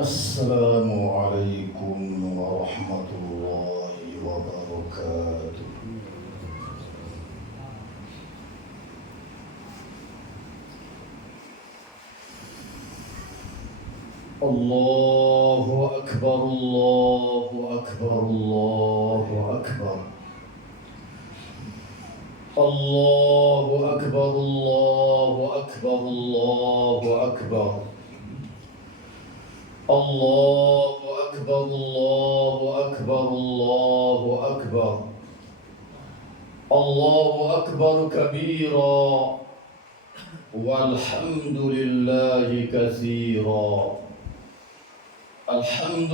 السلام عليكم ورحمة الله وبركاته. الله أكبر الله أكبر الله أكبر الله أكبر الله أكبر الله أكبر الله أكبر الله أكبر الله أكبر الله أكبر كبيرا والحمد لله كثيرا. الحمد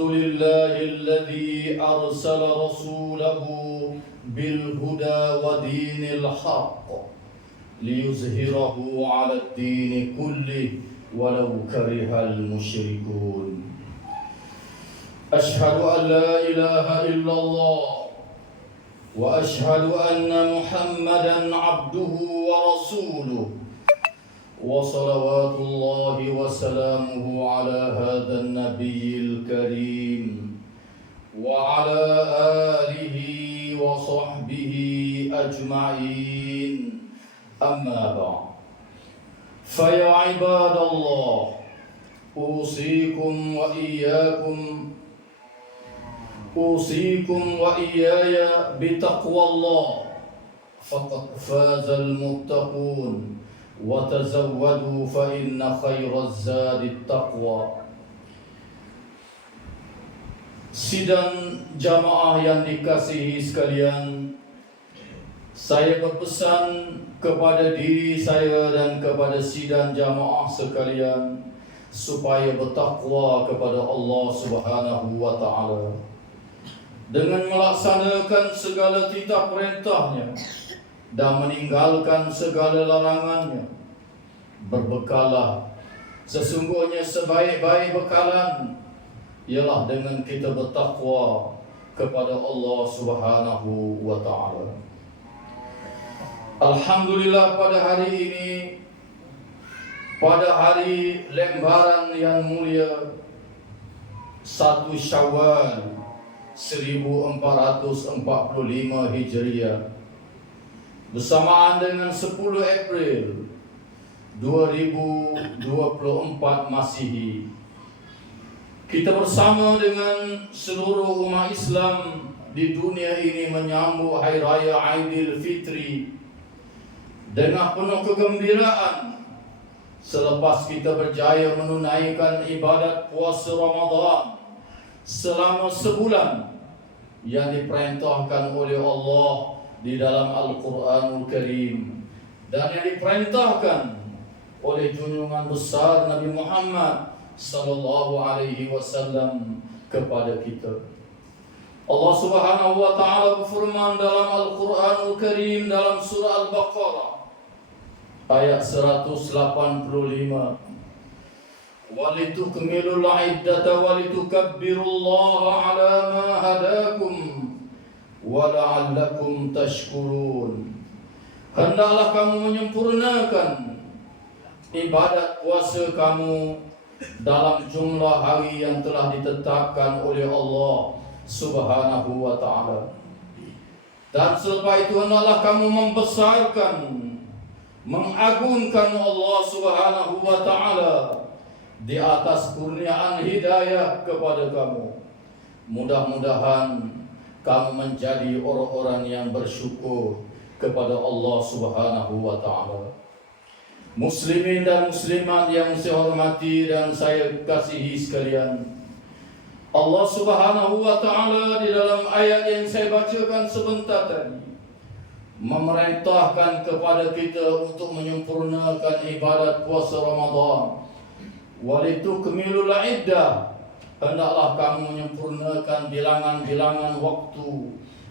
لله الذي أرسل رسوله بالهدى ودين الحق ليظهره على الدين كله ولو كره المشركون. أشهد أن لا إله إلا الله وأشهد أن محمدا عبده ورسوله وصلوات الله وسلامه على هذا النبي الكريم وعلى آله وصحبه أجمعين. أما بعد، فيا عباد الله، أوصيكم وإياي بتقوى الله، فقد فاز المتقون، وتزودوا فإن خير الزاد التقوى. Sidang jamaah yang dikasihi sekalian, saya berpesan kepada diri saya dan kepada sidang jamaah sekalian supaya bertakwa kepada Allah Subhanahu wa taala dengan melaksanakan segala titah perintahnya dan meninggalkan segala larangannya. Berbekalah, sesungguhnya sebaik-baik bekalan ialah dengan kita bertakwa kepada Allah Subhanahu wa taala. Alhamdulillah, pada hari ini, pada hari lembaran yang mulia 1 Syawal 1445 Hijriah, bersamaan dengan 10 April 2024 Masihi, kita bersama dengan seluruh umat Islam di dunia ini menyambut Hari Raya Aidil Fitri dengan penuh kegembiraan selepas kita berjaya menunaikan ibadat puasa Ramadan selama sebulan yang diperintahkan oleh Allah di dalam Al-Quranul Karim dan yang diperintahkan oleh junjungan besar Nabi Muhammad sallallahu alaihi wasallam kepada kita. Allah Subhanahu wa taala berfirman dalam Al-Quranul Karim dalam surah Al-Baqarah ayat 185, walitukmilul iddata walitukabbirullaha ala ma hadakum wa la'allakum tashkurun. Hendaklah kamu menyempurnakan ibadat puasa kamu dalam jumlah hari yang telah ditetapkan oleh Allah Subhanahu wa taala. Dan selepas itu hendaklah kamu membesarkan, mengagungkan Allah Subhanahu wa taala di atas kurniaan hidayah kepada kamu. Mudah-mudahan kamu menjadi orang-orang yang bersyukur kepada Allah Subhanahu wa taala. Muslimin dan muslimat yang saya hormati dan saya kasihi sekalian, Allah Subhanahu wa taala di dalam ayat yang saya bacakan sebentar tadi memerintahkan kepada kita untuk menyempurnakan ibadat puasa Ramadan. Walitukmilul iddah, hendaklah kamu menyempurnakan bilangan-bilangan waktu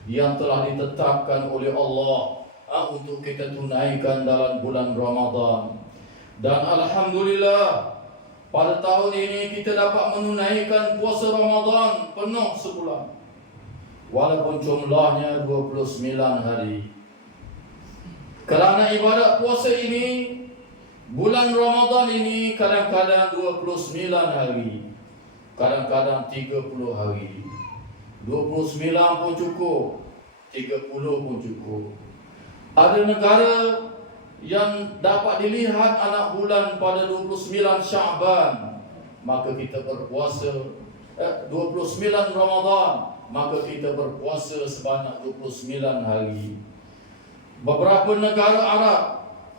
yang telah ditetapkan oleh Allah untuk kita tunaikan dalam bulan Ramadan. Dan alhamdulillah, pada tahun ini kita dapat menunaikan puasa Ramadan penuh sebulan, walaupun jumlahnya 29 hari. Kerana ibadat puasa ini Bulan Ramadan ini kadang-kadang 29 hari, kadang-kadang 30 hari. 29 pun cukup, 30 pun cukup. Ada negara yang dapat dilihat anak bulan pada 29 Syaban, maka kita berpuasa 29 Ramadan, maka kita berpuasa sebanyak 29 hari. Beberapa negara Arab,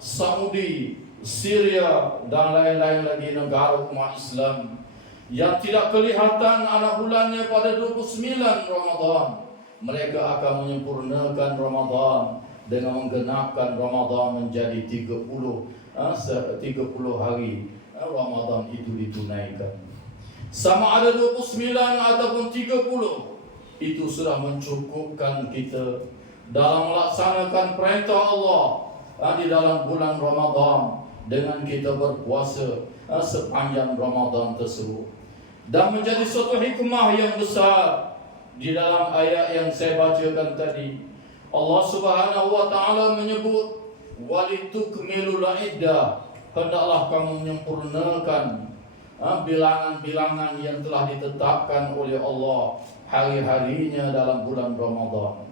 Saudi, Syria dan lain-lain lagi negara umat Islam yang tidak kelihatan anak bulannya pada 29 Ramadan, mereka akan menyempurnakan Ramadan dengan menggenapkan Ramadan menjadi 30 hari Ramadan itu ditunaikan. Sama ada 29 ataupun 30, itu sudah mencukupkan kita dalam melaksanakan perintah Allah di dalam bulan Ramadan dengan kita berpuasa sepanjang Ramadan tersebut. Dan menjadi suatu hikmah yang besar di dalam ayat yang saya bacakan tadi, Allah Subhanahu wa taala menyebut walitukmilul iddah, hendaklah kamu menyempurnakan bilangan-bilangan yang telah ditetapkan oleh Allah hari-harinya dalam bulan Ramadan.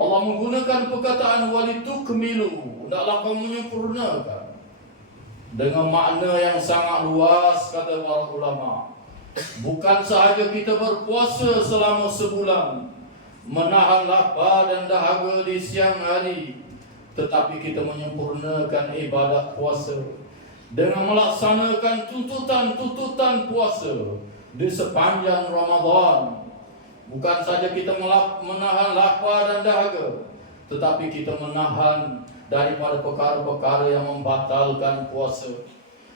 Allah menggunakan perkataan walitukmilu, hendaklah kamu menyempurnakan, dengan makna yang sangat luas, kata para ulama. Bukan sahaja kita berpuasa selama sebulan, menahan lapar dan dahaga di siang hari, tetapi kita menyempurnakan ibadat puasa dengan melaksanakan tuntutan-tuntutan puasa di sepanjang Ramadan. Bukan saja kita menahan lapar dan dahaga, tetapi kita menahan daripada perkara-perkara yang membatalkan puasa,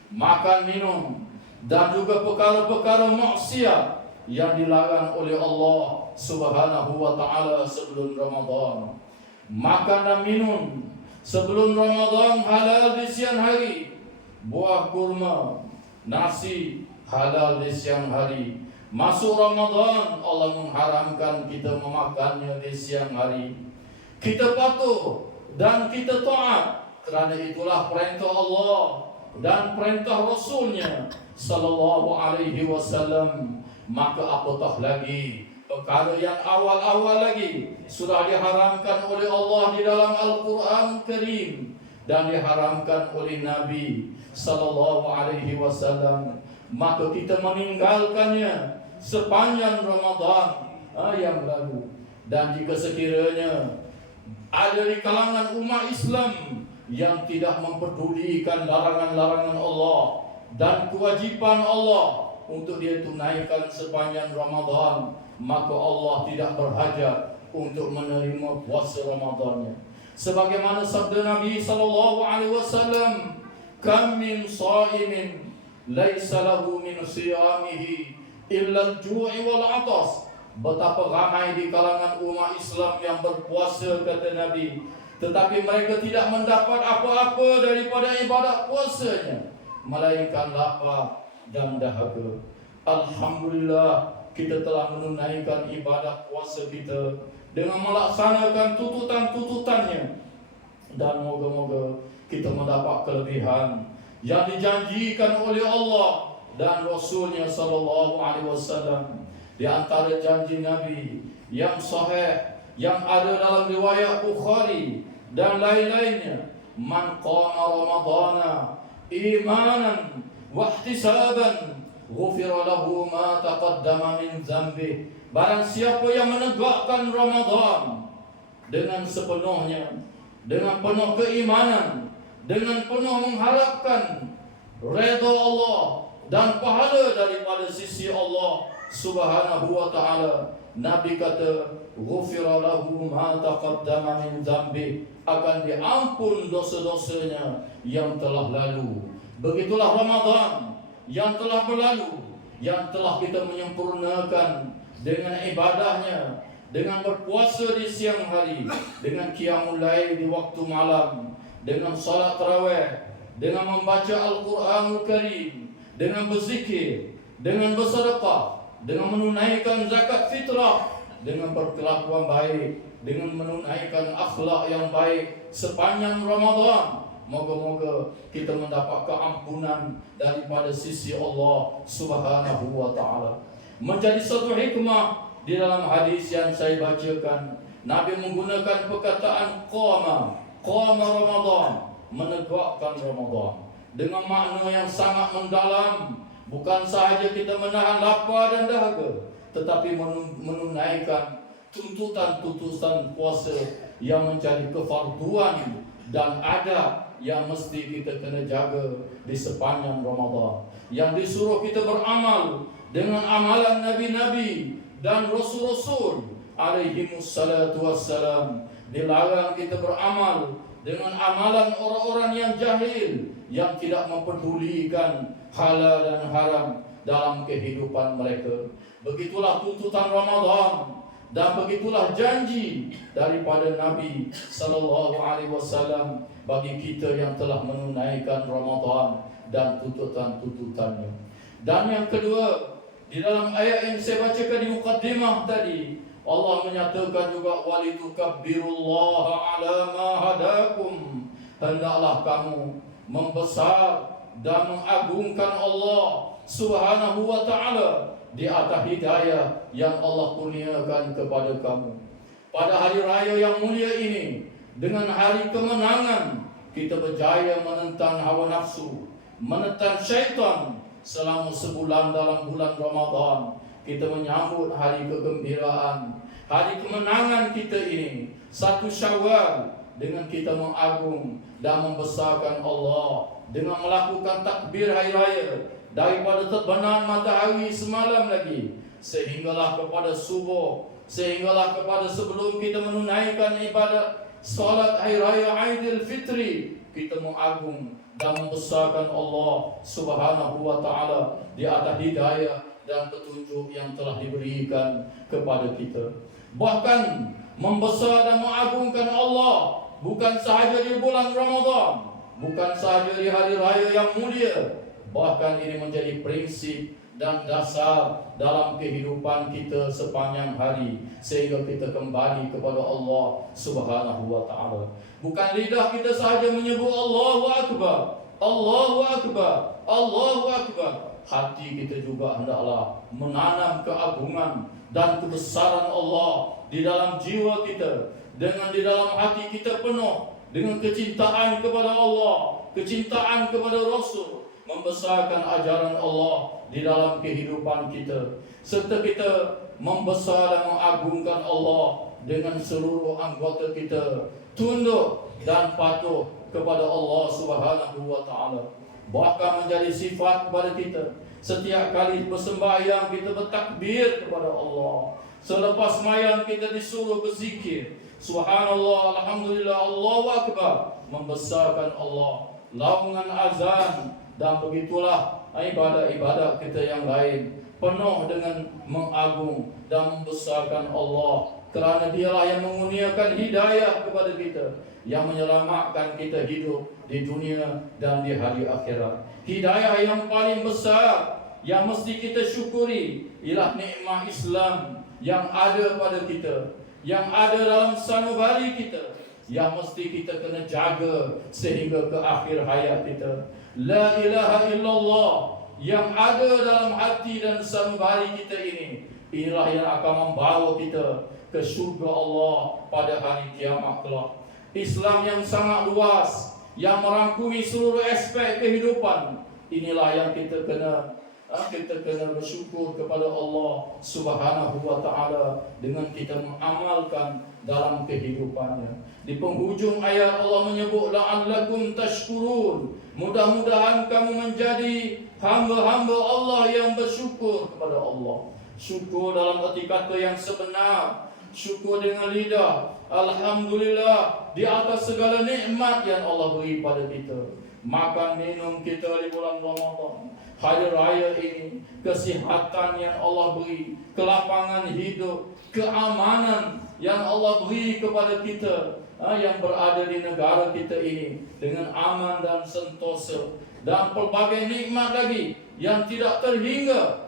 makan, minum, dan juga perkara-perkara maksiat yang dilarang oleh Allah Subhanahu wa taala sebelum Ramadan. Makan dan minum sebelum Ramadan halal di siang hari. Buah kurma, nasi halal di siang hari. Masuk Ramadan, Allah mengharamkan kita memakannya di siang hari. Kita patuh dan kita taat, kerana itulah perintah Allah dan perintah Rasulnya sallallahu alaihi wasallam. Maka apatah lagi perkara yang awal-awal lagi sudah diharamkan oleh Allah di dalam Al-Quran Karim dan diharamkan oleh Nabi sallallahu alaihi wasallam, maka kita meninggalkannya sepanjang Ramadan yang lalu. Dan jika sekiranya ada di kalangan umat Islam yang tidak memperdulikan larangan-larangan Allah dan kewajiban Allah untuk dia tunaikan sepanjang Ramadan, maka Allah tidak berhajat untuk menerima puasa Ramadannya. Sebagaimana sabda Nabi sallallahu alaihi wasallam, "Kam min sha'imin laisa lahu min siyamihi illa al-ju'i wal 'atas." Betapa ramai di kalangan umat Islam yang berpuasa, kata Nabi, tetapi mereka tidak mendapat apa-apa daripada ibadat puasanya, melainkan lapar dan dahaga. Alhamdulillah, kita telah menunaikan ibadat puasa kita dengan melaksanakan tuntutan-tuntutannya, dan moga-moga kita mendapat kelebihan yang dijanjikan oleh Allah dan Rasulnya sallallahu alaihi wasallam. Di antara janji Nabi yang sahih yang ada dalam riwayat Bukhari dan lain-lainnya, man qama ramadana imanan wa ihtisaban ghufira lahu ma taqaddama min dhanbi. Barang siapa yang menegakkan Ramadan dengan sepenuhnya, dengan penuh keimanan, dengan penuh mengharapkan redha Allah dan pahala daripada sisi Allah Subhanahu wa ta'ala, Nabi kata, ghufira lahu ma taqaddama min dhanbi, akan diampun dosa-dosanya yang telah lalu. Begitulah Ramadan yang telah berlalu, yang telah kita menyempurnakan dengan ibadahnya, dengan berpuasa di siang hari, dengan qiyamul lail di waktu malam, dengan salat tarawih, dengan membaca Al-Quranul Karim, dengan berzikir, dengan bersedekah, dengan menunaikan zakat fitrah, dengan berkelakuan baik, dengan menunaikan akhlak yang baik sepanjang Ramadan, moga-moga kita mendapat keampunan daripada sisi Allah Subhanahu wa taala. Menjadi satu hikmah di dalam hadis yang saya bacakan, Nabi menggunakan perkataan qama Ramadan, menegakkan Ramadan, dengan makna yang sangat mendalam. Bukan sahaja kita menahan lapar dan dahaga, tetapi menunaikan tuntutan puasa yang menjadi kefarduan dan adab yang mesti kita kena jaga di sepanjang Ramadan. Yang disuruh kita beramal dengan amalan nabi-nabi dan rasul-rasul alaihimus salatu wassalam. Dilarang kita beramal dengan amalan orang-orang yang jahil, yang tidak mempedulikan halal dan haram dalam kehidupan mereka. Begitulah tuntutan Ramadan dan begitulah janji daripada Nabi sallallahu alaihi wasallam bagi kita yang telah menunaikan Ramadan dan tuntutan-tuntutannya. Dan yang kedua, di dalam ayat yang saya bacakan di mukaddimah tadi, Allah menyatakan juga walitukabbirullaha ala ma hadakum. Hendaklah kamu membesar dan mengagungkan Allah Subhanahu wa taala di atas hidayah yang Allah kurniakan kepada kamu. Pada hari raya yang mulia ini, dengan hari kemenangan, kita berjaya menentang hawa nafsu, menentang syaitan selama sebulan dalam bulan Ramadan. Kita menyambut hari kegembiraan, hari kemenangan kita ini, 1 Syawal, dengan kita mengagung dan membesarkan Allah dengan melakukan takbir hari raya daripada terbenam matahari semalam lagi sehinggalah kepada subuh, sehinggalah kepada sebelum kita menunaikan ibadat salat hari raya Aidil Fitri. Kita mengagung dan membesarkan Allah Subhanahu wa taala di atas hidayah dan petunjuk yang telah diberikan kepada kita. Bahkan membesar dan mengagungkan Allah bukan sahaja di bulan Ramadan, bukan sahaja di hari raya yang mulia, bahkan ini menjadi prinsip dan dasar dalam kehidupan kita sepanjang hari sehingga kita kembali kepada Allah Subhanahu wa taala. Bukan lidah kita sahaja menyebut Allahu Akbar, Allahu Akbar, Allahu Akbar. Hati kita juga hendaklah menanam keagungan dan kebesaran Allah di dalam jiwa kita. Dengan di dalam hati kita penuh dengan kecintaan kepada Allah, kecintaan kepada Rasul, membesarkan ajaran Allah di dalam kehidupan kita, serta kita membesar dan mengagungkan Allah dengan seluruh anggota kita, tunduk dan patuh kepada Allah Subhanahu wa taala. Bahkan menjadi sifat kepada kita, setiap kali bersembahyang kita bertakbir kepada Allah. Selepas sembahyang kita disuruh berzikir, subhanallah, alhamdulillah, Allahu akbar, membesarkan Allah. Laungan azan, dan begitulah ibadat-ibadat kita yang lain penuh dengan mengagung dan membesarkan Allah, kerana Dialah yang mengurniakan hidayah kepada kita, yang menyelamatkan kita hidup di dunia dan di hari akhirat. Hidayah yang paling besar yang mesti kita syukuri ialah nikmat Islam yang ada pada kita, yang ada dalam sanubari kita, yang mesti kita kena jaga sehingga ke akhir hayat kita. La ilaha illallah yang ada dalam hati dan sanubari kita ini, inilah yang akan membawa kita ke syurga Allah pada hari kiamat kelak. Islam yang sangat luas, yang merangkumi seluruh aspek kehidupan, inilah yang kita kena bersyukur kepada Allah Subhanahu wa taala dengan kita mengamalkan dalam kehidupannya. Di penghujung ayat Allah menyebut la'allakum tashkurun, mudah-mudahan kamu menjadi hamba-hamba Allah yang bersyukur kepada Allah. Syukur dalam arti kata yang sebenar, syukur dengan lidah, alhamdulillah di atas segala nikmat yang Allah beri pada kita. Makan minum kita di bulan Ramadan, hari raya ini, kesihatan yang Allah beri, kelapangan hidup, keamanan yang Allah beri kepada kita yang berada di negara kita ini dengan aman dan sentosa, dan pelbagai nikmat lagi yang tidak terhingga.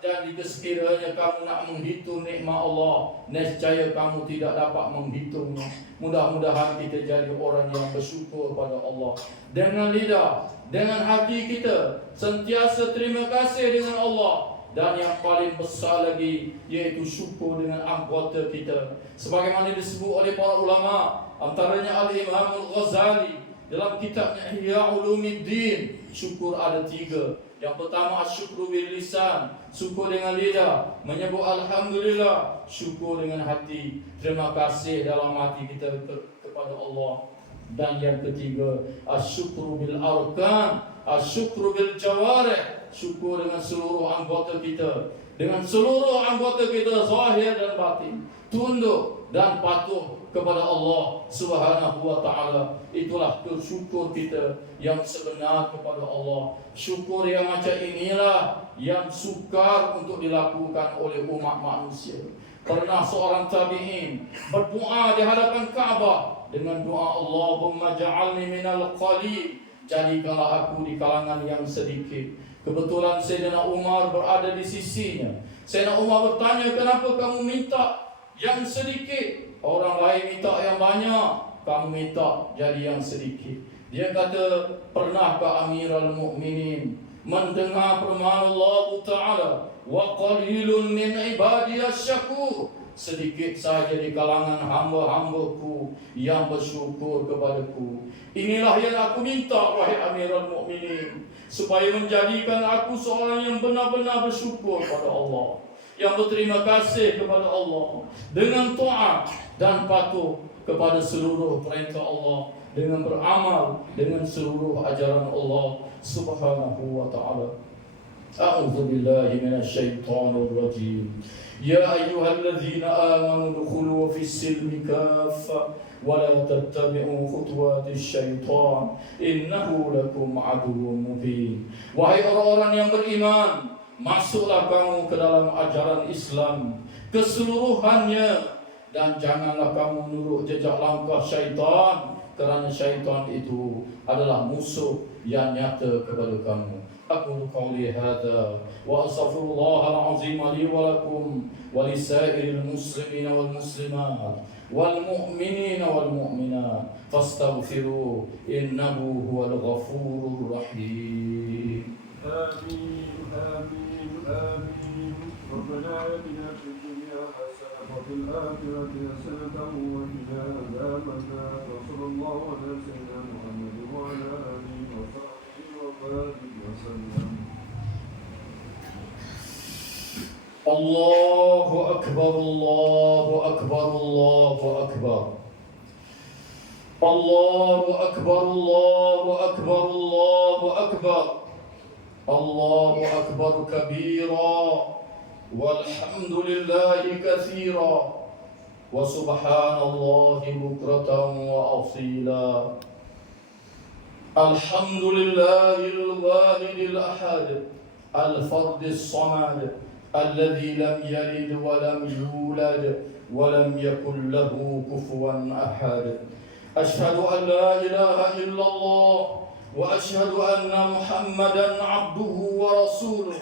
dan jika sekiranya kamu nak menghitung nikmat Allah, nescaya kamu tidak dapat menghitungnya. Mudah-mudahan kita jadi orang yang bersyukur pada Allah dengan lidah, dengan hati kita sentiasa terima kasih dengan Allah, dan yang paling besar lagi yaitu syukur dengan anggota kita. Sebagaimana disebut oleh para ulama, antaranya Al-Imam Al-Ghazali dalam kitabnya Ihya Ulumuddin, syukur ada 3. Yang pertama syukur bil lisan, syukur dengan lidah, menyebut alhamdulillah. Syukur dengan hati, terima kasih dalam hati kita kepada Allah. Dan yang ketiga asyukru bil arkan, asyukru bil jawarih, syukur dengan seluruh anggota kita, dengan seluruh anggota kita zahir dan batin, tunduk dan patuh kepada Allah Subhanahu wa taala. Itulah bersyukur kita yang sebenar kepada Allah. Syukur yang macam inilah yang sukar untuk dilakukan oleh umat manusia. Pernah seorang tabi'in berdoa di hadapan Kaabah dengan doa, Allahumma ja'alni minal qalil, jadikanlah aku di kalangan yang sedikit. Kebetulan Sayyidina Umar berada di sisinya. Sayyidina Umar bertanya, kenapa kamu minta yang sedikit? Orang lain minta yang banyak, kamu minta jadi yang sedikit. Dia kata, pernahkah Amirul Mukminin mendengar firman Allah Ta'ala, wa qalilun min ibadiyas syakur, sedikit saja di kalangan hamba-hambaku yang bersyukur kepadaku. Inilah yang aku minta, wahai Amirul Mukminin, supaya menjadikan aku seorang yang benar-benar bersyukur pada Allah, yang berterima kasih kepada Allah dengan taat dan patuh kepada seluruh perintah Allah, dengan beramal dengan seluruh ajaran Allah Subhanahu wa taala. A'udzu billahi minasyaitonir rajim. Ya ayyuhalladzina amanu dukhulu fis silmi kaffah wa la tattabi'u khutuwatis syaitan innahu lakum aduwwun mubin. Wahai orang-orang yang beriman, masuklah kamu ke dalam ajaran Islam keseluruhannya, dan janganlah kamu menurut jejak langkah syaitan, kerana syaitan itu adalah musuh yang nyata kepada kamu. Aku qauli hadza wa astaghfirullahal azim li wa lakum wa lisairil muslimina wal muslimat wal mu'minina wal mu'minat fastaghfiruhu innahu huwal ghafurur rahim. Amin amin amin. Rabbana atina fid dunya hasanah wa fil akhirati hasanah wa qina adzabannar. Sallallahu ala sayyidina Muhammad wa ala alihi wa sahbihi wa barik wa sallam. Allahu akbar, Allahu akbar, Allahu akbar. Allahu akbar, Allahu akbar, Allahu akbar. Allahu akbar kabira walhamdulillahi katsira wa subhanallahi bukratan wa asila. Alhamdulillahil wahidil ahad al-fardis samad alladzi lam yalid wa lam yulad wa lam yakul lahu kufuwan ahad. Asyhadu an la ilaha illallah wa asyhadu anna Muhammadan abduhu wa rasuluh.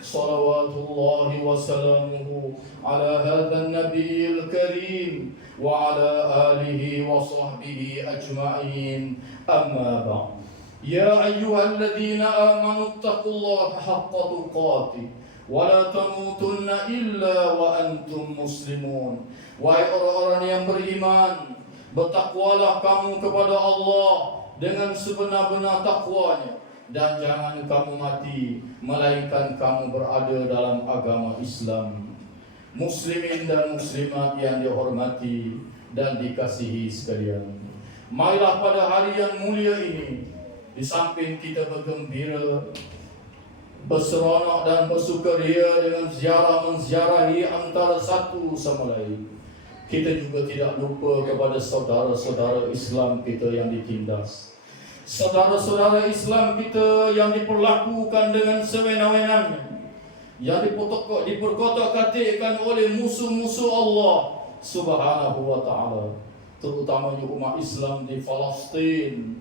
Salawatullahi wa salamuhu ala hadzal nabiyil karim wa ala alihi wa sahbihi ajma'in. Amma ba'd. Ya ayyuhalladzina amanu taqullaha haqqa tuqatih wa la tamutunna illa wa antum muslimun. Wahai orang-orang yang beriman, bertakwalah kamu kepada Allah dengan sebenar-benar takwanya, dan jangan kamu mati melainkan kamu berada dalam agama Islam. Muslimin dan muslimat yang dihormati dan dikasihi sekalian, marilah pada hari yang mulia ini, di samping kita bergembira, berseronok dan bersukaria dengan menziarahi antara satu sama lain, kita juga tidak lupa kepada saudara-saudara Islam kita yang ditindas, saudara-saudara Islam kita yang diperlakukan dengan sewenang-wenangnya, yang diperkotak-katikkan oleh musuh-musuh Allah Subhanahu wa ta'ala, terutamanya umat Islam di Palestin,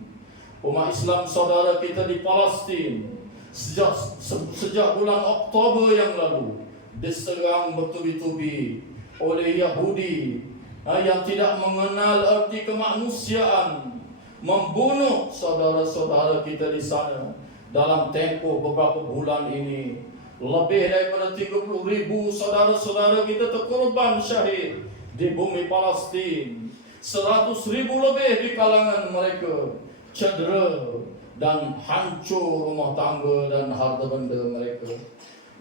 umat Islam saudara kita di Palestin, sejak bulan Oktober yang lalu diserang bertubi-tubi oleh Yahudi yang tidak mengenal arti kemanusiaan, membunuh saudara-saudara kita di sana. Dalam tempoh beberapa bulan ini, lebih daripada 30,000 saudara-saudara kita terkorban syahid di bumi Palestin. 100,000 lebih di kalangan mereka cedera dan hancur rumah tangga dan harta benda mereka.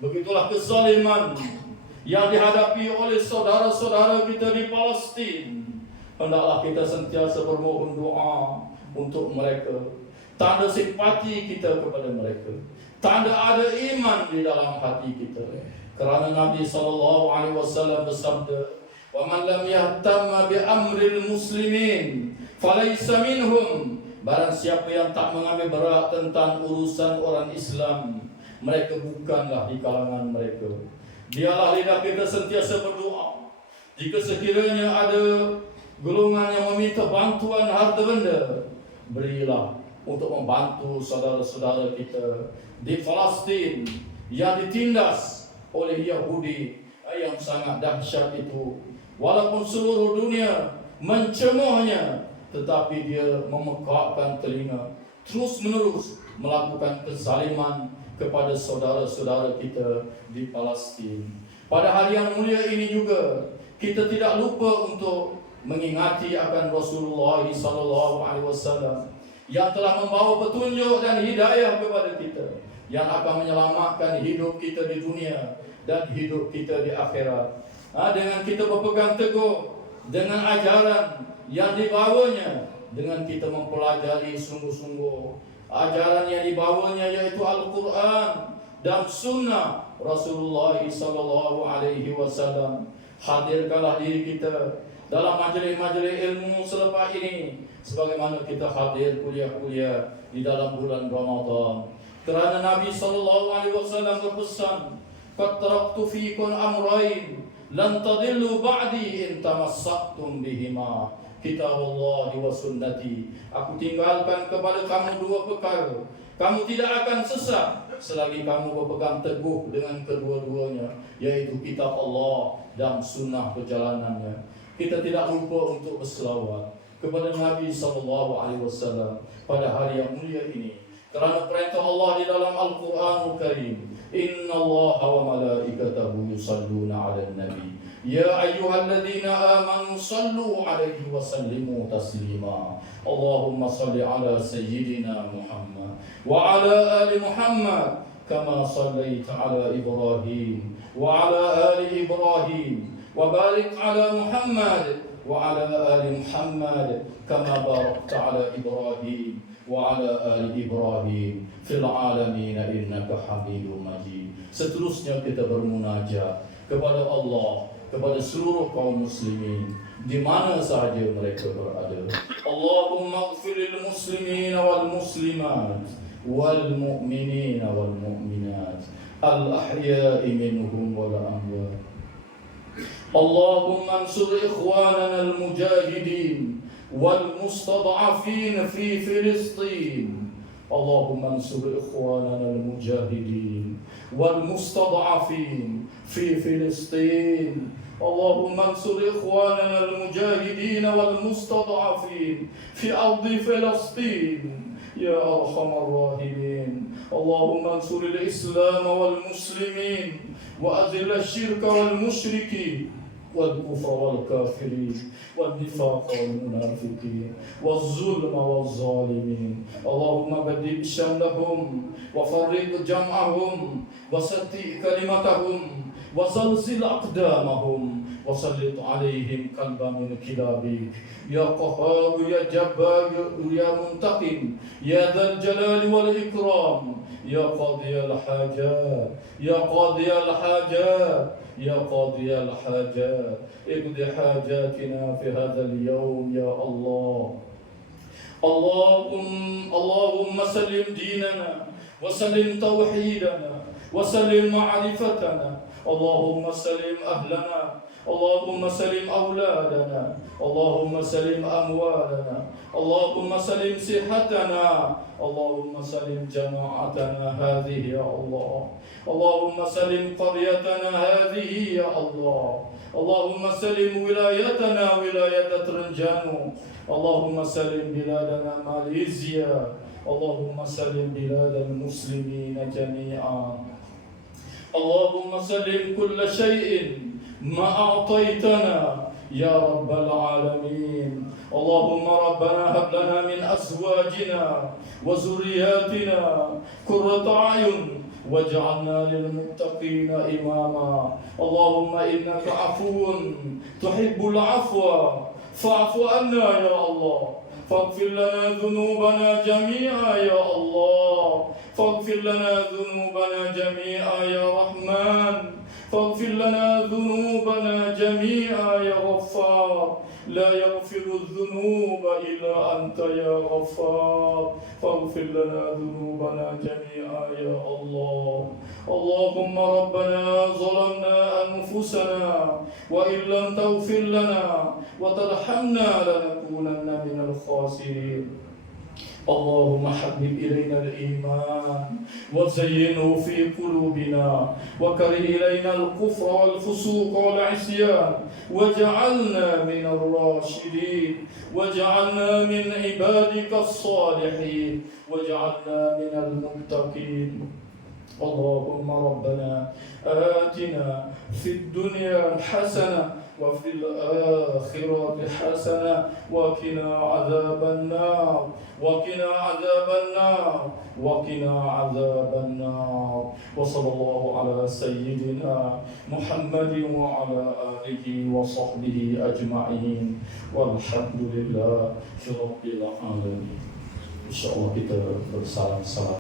Begitulah kezaliman yang dihadapi oleh saudara-saudara kita di Palestin. Hendaklah kita sentiasa bermohon doa untuk mereka. Tanda simpati kita kepada mereka, tanda ada iman di dalam hati kita. Kerana Nabi SAW bersabda, "Wa man lam yahtamma bi amril muslimin falaysa minhum." Barang siapa yang tak mengambil berat tentang urusan orang Islam, mereka bukanlah di kalangan mereka. Biarlah lidah kita sentiasa berdoa. Jika sekiranya ada golongan yang meminta bantuan harta benda, berilah untuk membantu saudara-saudara kita di Palestin yang ditindas oleh Yahudi yang sangat dahsyat itu. Walaupun seluruh dunia mencemohnya, tetapi dia memekakkan telinga, terus menerus melakukan kezaliman kepada saudara-saudara kita di Palestin. Pada hari yang mulia ini juga, kita tidak lupa untuk mengingati akan Rasulullah SAW yang telah membawa petunjuk dan hidayah kepada kita, yang akan menyelamatkan hidup kita di dunia dan hidup kita di akhirat. Dengan kita berpegang teguh dengan ajaran yang dibawanya, dengan kita mempelajari sungguh-sungguh ajaran yang dibawanya, yaitu Al-Quran dan Sunnah Rasulullah SAW. Hadirkanlah diri kita dalam majlis-majlis ilmu selepas ini, sebagaimana kita hadir kuliah-kuliah di dalam bulan Ramadan. Kerana Nabi SAW berpesan, "Qad taraktu fikum amrayn lan tadillu ba'di in tamassaktum bihima, kitab Allah wa sunnati." Aku tinggalkan kepada kamu dua perkara, kamu tidak akan sesat selagi kamu berpegang teguh dengan kedua-duanya, yaitu kitab Allah dan sunnah perjalanannya. Kita tidak lupa untuk berselawat kepada Nabi SAW pada hari yang mulia ini, kerana perintah Allah di dalam Al-Quranul Karim, "Inna Allah wa malaikatahu yusalluna 'alan nabi ya ayyuhalladzina amanu sallu 'alaihi wa sallimu taslima." Allahumma salli ala sayyidina Muhammad wa ala ali Muhammad kama sallaita ala Ibrahim wa ala ali Ibrahim wa barik ala Muhammad wa ala ali Muhammad kama barakta ala Ibrahim wa ala ali Ibrahim fil alamin innaka Hamidum Majid. Seterusnya kita bermunajat kepada Allah, kepada seluruh kaum muslimin di mana sahaja mereka berada. Allahumma ighfir lil muslimin wal muslimat wal mu'minin wal mu'minat al ahya'i minhum wal amwat. Allahumma ansur ikhwanana al mujahidin wal mustad'afin fi Filistin. Allahumma ansur ikhwanana al mujahidin wal mustad'afin fi Filistin. Allahumma ansur ikhwanana al mujahidin wal mustad'afin fi ardi Filistin ya arhamar rahimin. Allahumma ansur al Islam wal muslimin wa azil ash-shirka wal musyrikin والكفر والكافرين والنفاق والمنافقين والظلم والظالمين. اللهم بدل شملهم وفرق جمعهم وسطئ كلمتهم وزلزل أقدامهم وسلط عليهم قلبا من كلابك يا قهار يا جبار يا منتقم يا ذا الجلال والإكرام يا قاضي الحاجات يا قاضي الحاجات يا قاضي الحاجات اقض حاجاتنا في هذا اليوم يا الله. اللهم سلم ديننا وسلم توحيدنا وسلم معرفتنا. اللهم سلم أهلنا اللهم سلم أولادنا، اللهم سلم أموالنا، اللهم سلم صحتنا، اللهم سلم جماعتنا هذه يا الله، اللهم سلم قريتنا هذه يا الله، اللهم سلم ولايتنا ولاية ترنجانو، اللهم سلم بلادنا ماليزيا، اللهم سلم بلاد المسلمين جميعا، اللهم سلم كل شيء ما أعطيتنا يا رب العالمين. اللهم ربنا هب لنا من أزواجنا وذرياتنا قرة أعين واجعلنا للمتقين إماما. اللهم إنك عفو تحب العفو فاعف عنا يا الله، فاغفر لنا ذنوبنا جميعا يا الله، فاغفر لنا ذنوبنا جميعا يا رحمن، فاغفر لنا ذنوبنا جميعا يا غفار، لا يغفر الذنوب إلا أنت يا غفار، فاغفر لنا ذنوبنا جميعا يا الله. اللهم ربنا ظلمنا أنفسنا وإن لم تغفر لنا وترحمنا لنكونن من الخاسرين. اللهم حبب إلينا الإيمان وزينه في قلوبنا وكره إلينا الكفر والفسوق والعصيان واجعلنا من الراشدين واجعلنا من عبادك الصالحين واجعلنا من المتقين. اللهم ربنا آتنا في الدنيا حسنة وفي الآخرة حسنة وقنا عذاب النار وقنا عذاب النار وقنا عذاب النار. وصلى الله على سيدنا محمد وعلى آله وصحبه أجمعين والحمد لله رب العالمين. InsyaAllah kita bersalam-salam.